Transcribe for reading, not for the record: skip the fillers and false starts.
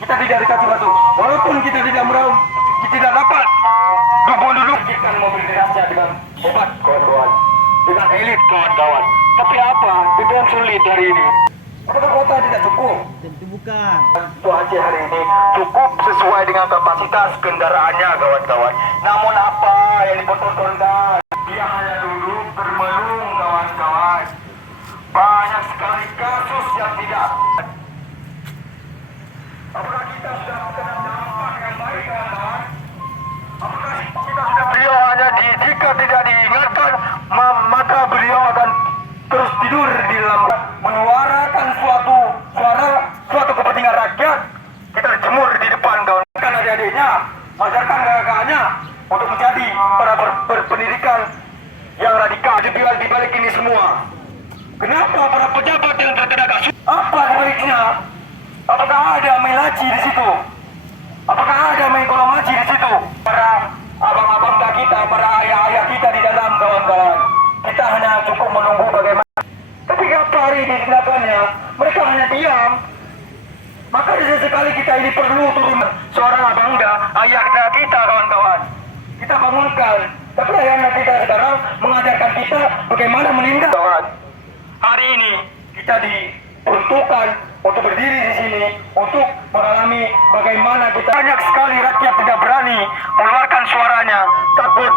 kita tidak dikasih batu. Walaupun kita tidak tidak dapat duduk kita mobilitasnya dengan hebat kawan-kawan, dengan elit kawan-kawan. Tapi apa? Dengan sulit hari ini. Apakah kota tidak cukup? Tentu bukan. Itu Aceh hari ini cukup sesuai dengan kapasitas kendaraannya kawan-kawan. Namun apa yang dipertontonkan? Dia hanya duduk bermelung kawan-kawan. Banyak sekali kasus yang tidak. Apakah kita sudah kena dampak yang baik kawan-kawan? Apakah kita sudah beliau hanya jika tidak diingatkan maka beliau akan terus tidur di dalam menyuarakan suatu kepentingan rakyat. Kita dijemur di depan kawan-kawan adik-adiknya, ajarkan kakaknya untuk menjadi para berpendidikan yang radikal. Di balik ini semua, kenapa para pejabat yang terkena kasus? Apa sebaliknya? Apakah ada main laci di situ? Apakah ada main kolong laci di situ? Para abang-abang kita, para ayah-ayah kita di dalam kawan-kawan. Kita hanya cukup menunggu bagaimana. Tapi apa hari ini tindakannya? Mereka hanya diam. Maka sesekali kita ini perlu turun seorang abangda, ayah kita kawan-kawan. Kita bangunkan. Tapi ayah kita sekarang mengajarkan kita bagaimana menindak. Hari ini kita diperuntukkan untuk berdiri di sini, untuk mengalami bagaimana kita banyak sekali rakyat tidak berani mengeluarkan suaranya, takut